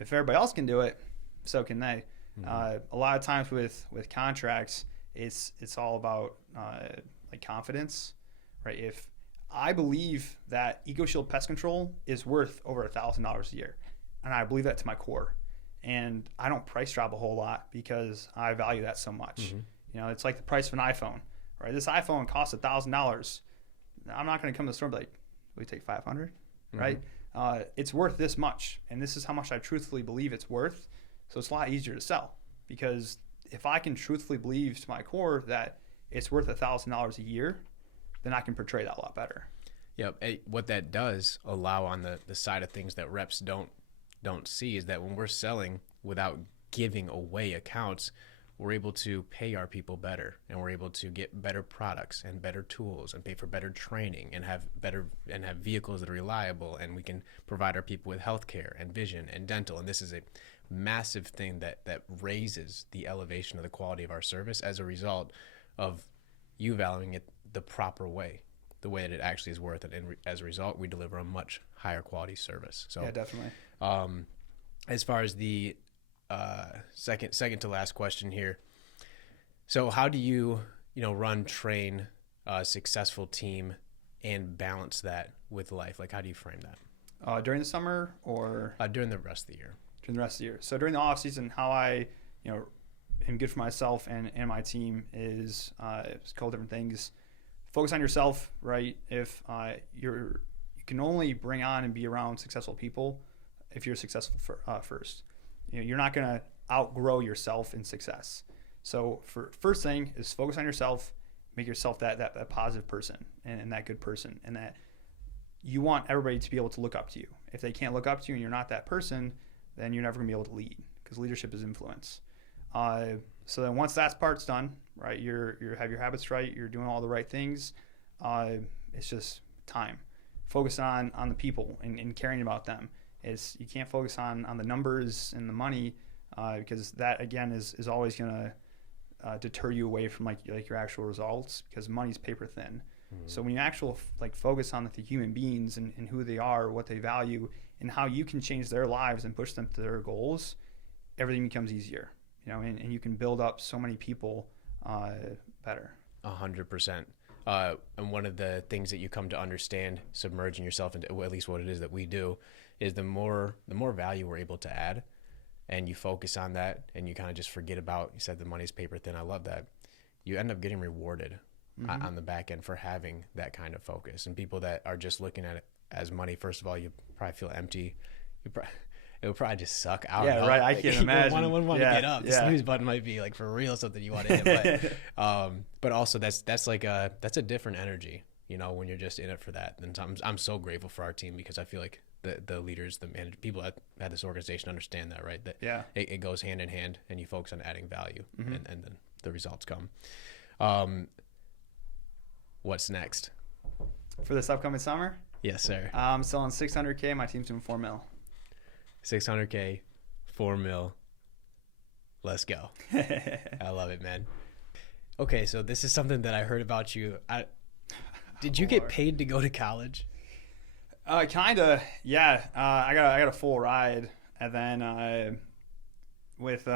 if everybody else can do it, so can they. A lot of times with contracts, it's all about like confidence, right? If I believe that EcoShield Pest Control is worth over $1,000 a year, and I believe that to my core, and I don't price drop a whole lot because I value that so much. It's like the price of an iPhone, right? This iPhone costs $1,000. I'm not going to come to the store and be like, we take 500, right? It's worth this much, and this is how much I truthfully believe it's worth. So it's a lot easier to sell, because if I can truthfully believe to my core that it's worth $1,000 a year, then I can portray that a lot better. Yep. What that does allow on the side of things that reps don't see is that when we're selling without giving away accounts, we're able to pay our people better, and we're able to get better products and better tools and pay for better training and have vehicles that are reliable, and we can provide our people with healthcare and vision and dental. And this is a massive thing that raises the elevation of the quality of our service as a result of you valuing it the proper way, the way that it actually is worth it. And as a result, we deliver a much higher quality service. So yeah, definitely. As far as the second to last question here. So how do you train a successful team and balance that with life? Like, how do you frame that? During the summer or during the rest of the year? During the rest of the year. So during the off season, how I, am good for myself and my team is a couple different things. Focus on yourself, right? If you can only bring on and be around successful people if you're successful first. You're not going to outgrow yourself in success. So first thing is focus on yourself, make yourself that positive person and that good person, and that you want everybody to be able to look up to you. If they can't look up to you and you're not that person, then you're never going to be able to lead, because leadership is influence. So then once that part's done, right, you have your habits right, you're doing all the right things, it's just time. Focus on the people and caring about them. You can't focus on the numbers and the money, because that again is always going to deter you away from like your actual results, because money's paper thin. So when you focus on the human beings and who they are, what they value, and how you can change their lives and push them to their goals, everything becomes easier. And you can build up so many people better. 100%. And one of the things that you come to understand, submerging yourself into, well, at least what it is that we do, is the more value we're able to add, and you focus on that, and you kind of just forget about, you said the money's paper thin. I love that. You end up getting rewarded on the back end for having that kind of focus. And people that are just looking at as money. First of all, you probably feel empty. It would probably just suck out. Yeah, right. I can't imagine. You wouldn't want to get up. The snooze button might be like for real something you want to hit. But also that's like that's a different energy, you know, when you're just in it for that. And I'm so grateful for our team because I feel like the leaders, the managers, people at this organization understand that, right? That it goes hand in hand, and you focus on adding value, and then the results come. What's next for this upcoming summer? Yes, sir. I'm selling $600K. My team's doing $4 million. $600K, $4 million. Let's go. I love it, man. Okay, so this is something that I heard about you. Did you get paid to go to college? Kinda, yeah. I got a full ride, and then with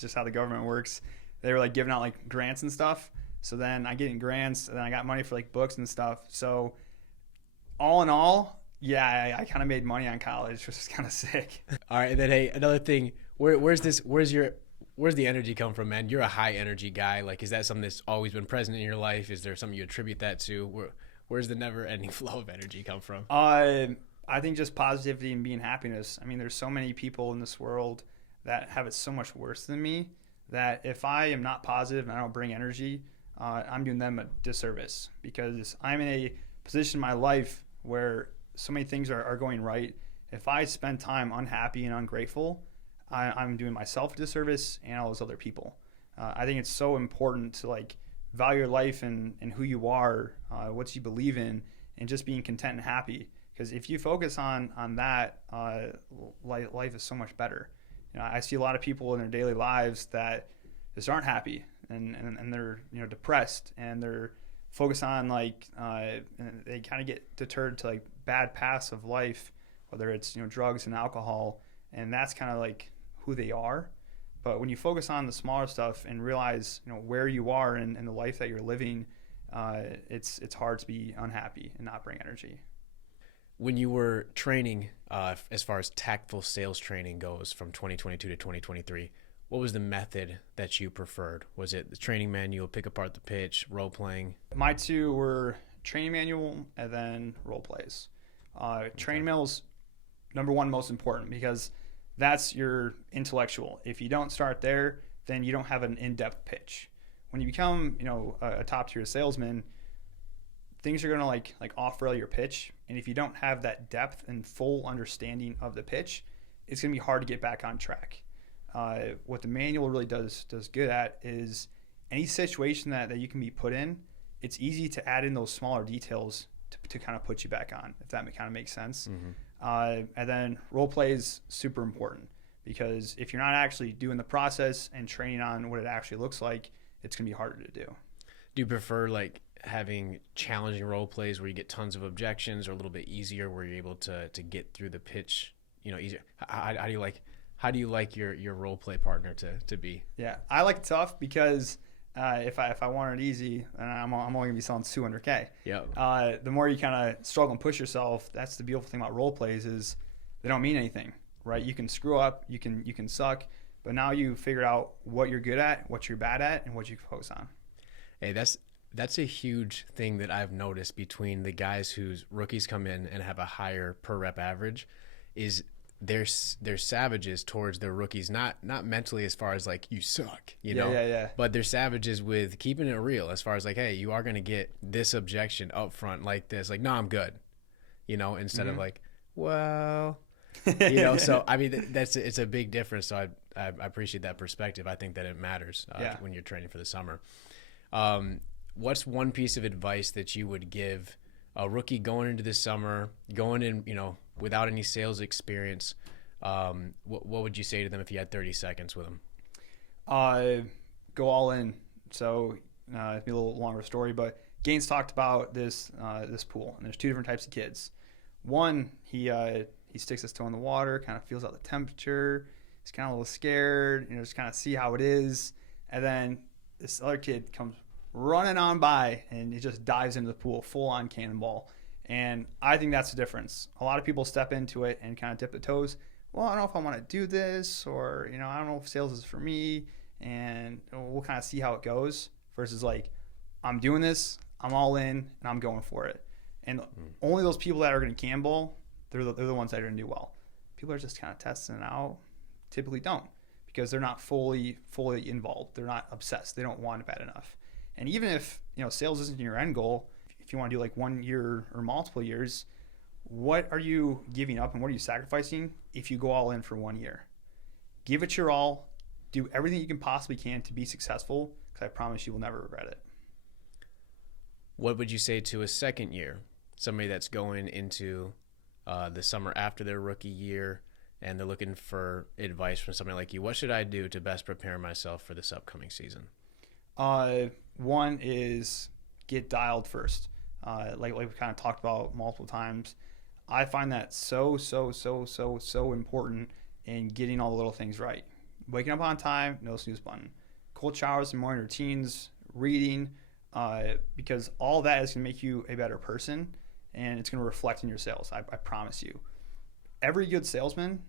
just how the government works, they were like giving out like grants and stuff. So then I get in grants, and then I got money for like books and stuff. So all in all, yeah, I kind of made money on college, which is kind of sick. All right, and then hey, another thing, where's the energy come from, man? You're a high energy guy. Like, is that something that's always been present in your life? Is there something you attribute that to? Where's the never ending flow of energy come from? I think just positivity and being happiness. I mean, there's so many people in this world that have it so much worse than me that if I am not positive and I don't bring energy, I'm doing them a disservice, because I'm in a position in my life where so many things are going right. If I spend time unhappy and ungrateful, I'm doing myself a disservice and all those other people. I think it's so important to like value your life and who you are, what you believe in, and just being content and happy. Because if you focus on that, life is so much better. You know, I see a lot of people in their daily lives that just aren't happy, and they're, you know, depressed, and they're focused on like they kind of get deterred to like bad paths of life, whether it's, you know, drugs and alcohol, and that's kind of like who they are. But when you focus on the smaller stuff and realize, you know, where you are in the life that you're living, it's hard to be unhappy and not bring energy. When you were training, as far as tactful sales training goes from 2022 to 2023, what was the method that you preferred? Was it the training manual, pick apart the pitch, role playing? My two were training manual and then role plays. Training manual's number one most important, because that's your intellectual. If you don't start there, then you don't have an in-depth pitch. When you become, you know, a top-tier salesman, things are going to like off-rail your pitch, and if you don't have that depth and full understanding of the pitch, it's going to be hard to get back on track. What the manual really does good at is any situation that you can be put in, it's easy to add in those smaller details to kind of put you back on, if that kind of makes sense. Mm-hmm. And then role play is super important, because if you're not actually doing the process and training on what it actually looks like, it's going to be harder to do. Do you prefer like having challenging role plays where you get tons of objections, or a little bit easier where you're able to get through the pitch, you know, easier? How do you like your role play partner to be? Yeah, I like it tough, because if I want it easy, then I'm only gonna be selling $200K. Yeah. The more you kind of struggle and push yourself, that's the beautiful thing about role plays, is they don't mean anything, right? You can screw up, you can suck, but now you figure out what you're good at, what you're bad at, and what you can focus on. Hey, that's a huge thing that I've noticed between the guys whose rookies come in and have a higher per rep average, is they're savages towards their rookies, not mentally as far as like you suck, you know, yeah. But they're savages with keeping it real as far as like, hey, you are going to get this objection up front like this, like, no, I'm good, you know, instead of like, well, you know. So I mean, it's a big difference. So I appreciate that perspective. I think that it matters when you're training for the summer. What's one piece of advice that you would give a rookie going into this summer, going in, you know, without any sales experience? What would you say to them if you had 30 seconds with them? Go all in. So it'd be a little longer story, but Gaines talked about this pool, and there's two different types of kids. One, he sticks his toe in the water, kind of feels out the temperature. He's kind of a little scared, you know, just kind of see how it is. And then this other kid comes running on by, and he just dives into the pool, full on cannonball. And I think that's the difference. A lot of people step into it and kind of dip the toes. Well, I don't know if I want to do this, or, you know, I don't know if sales is for me, and we'll kind of see how it goes, versus like, I'm doing this, I'm all in, and I'm going for it. And only those people that are going to gamble, they're the ones that are going to do well. People are just kind of testing it out, typically don't, because they're not fully involved. They're not obsessed. They don't want it bad enough. And even if, sales isn't your end goal, if you want to do like 1 year or multiple years, what are you giving up and what are you sacrificing if you go all in for 1 year? Give it your all. Do everything you can possibly can to be successful, because I promise you will never regret it. What would you say to a second year? Somebody that's going into the summer after their rookie year and they're looking for advice from somebody like you. What should I do to best prepare myself for this upcoming season? One is get dialed first. Like we kind of talked about multiple times. I find that so important in getting all the little things right. Waking up on time, no snooze button. Cold showers and morning routines, reading, because all that is going to make you a better person, and it's going to reflect in your sales. I promise you. Every good salesman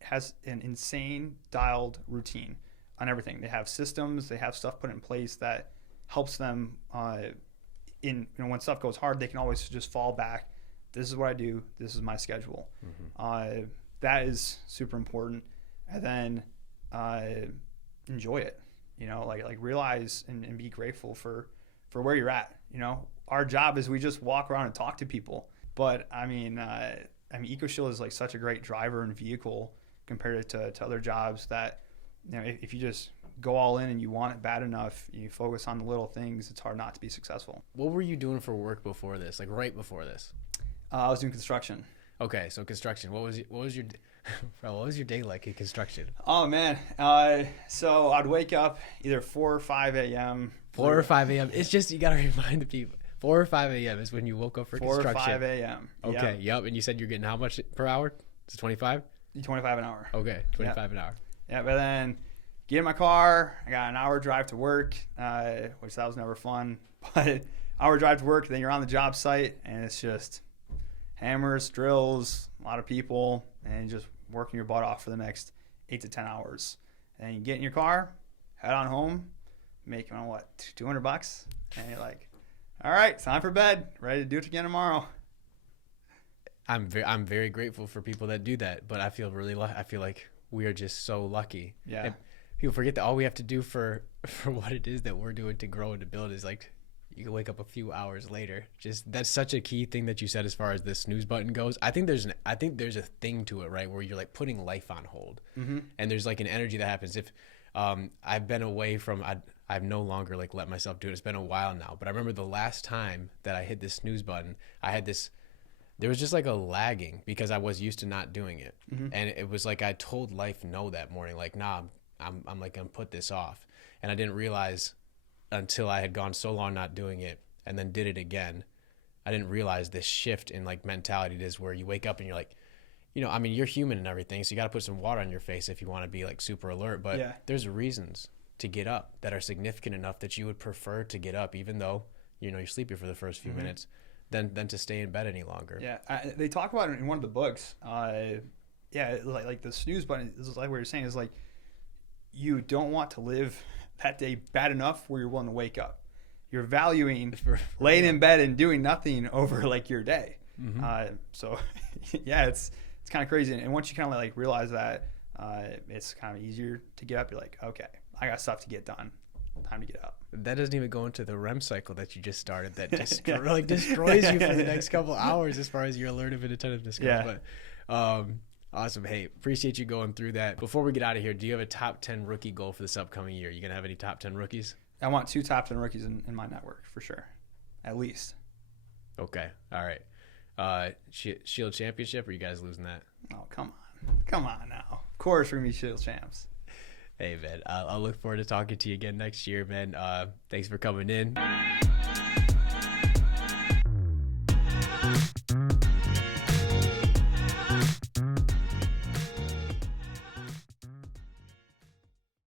has an insane dialed routine on everything. They have systems, they have stuff put in place that helps them when stuff goes hard, they can always just fall back. This is what I do. This is my schedule. Mm-hmm. That is super important. And then enjoy it. Like realize and be grateful for where you're at. Our job is we just walk around and talk to people. But EcoShield is like such a great driver and vehicle compared to other jobs that, if you just go all in and you want it bad enough, you focus on the little things, it's hard not to be successful. What were you doing for work before this? Like right before this? I was doing construction. Okay, so construction. What was your bro, what was your day like in construction? Oh man, so I'd wake up either 4 or 5 a.m. 4 or 5 a.m. It's just you gotta remind the people. 4 or 5 a.m. is when you woke up for 4 construction. 4 or 5 a.m. Okay, yep. And you said you're getting how much per hour? Is it 25? 25 an hour. Okay, 25 an hour. Yeah, but then get in my car. I got an hour drive to work, which that was never fun. But hour drive to work, then you're on the job site, and it's just hammers, drills, a lot of people, and just working your butt off for the next 8 to 10 hours. And you get in your car, head on home, making $200, and you're like, all right, it's time for bed. Ready to do it again tomorrow. I'm very grateful for people that do that, but I feel I feel like we are just so lucky. Yeah. And people forget that all we have to do for what it is that we're doing to grow and to build is like you can wake up a few hours later. Just that's such a key thing that you said as far as the snooze button goes. I think there's a thing to it, right, where you're like putting life on hold, mm-hmm. and there's like an energy that happens if I've been away from I've no longer like let myself do it. It's been a while now, but I remember the last time that I hit this snooze button, there was just like a lagging because I was used to not doing it. Mm-hmm. And it was like I told life no that morning, like, nah, I'm like going to put this off. And I didn't realize until I had gone so long not doing it and then did it again, I didn't realize this shift in like mentality it is where you wake up and you're like, you're human and everything, so you got to put some water on your face if you want to be like super alert. But there's reasons to get up that are significant enough that you would prefer to get up, even though, you're sleepy for the first few mm-hmm. minutes. Than to stay in bed any longer. Yeah, they talk about it in one of the books. Like the snooze button is like what you're saying is like you don't want to live that day bad enough where you're willing to wake up. You're valuing laying in bed and doing nothing over like your day. Mm-hmm. So yeah, it's kind of crazy. And once you kind of like realize that, it's kind of easier to get up. You're like, okay, I got stuff to get done. Time to get up. That doesn't even go into the REM cycle that you just started that just destroys you for the next couple hours as far as your alertive and attentiveness goes. Yeah. But awesome. Hey, appreciate you going through that. Before we get out of here, do you have a top 10 rookie goal for this upcoming year? You going to have any top 10 rookies? I want 2 top 10 rookies in my network for sure. At least. Okay. All right. Shield championship, or you guys losing that? Oh, come on now. Of course we're going to be Shield champs. Hey, man, I'll look forward to talking to you again next year, man. Thanks for coming in.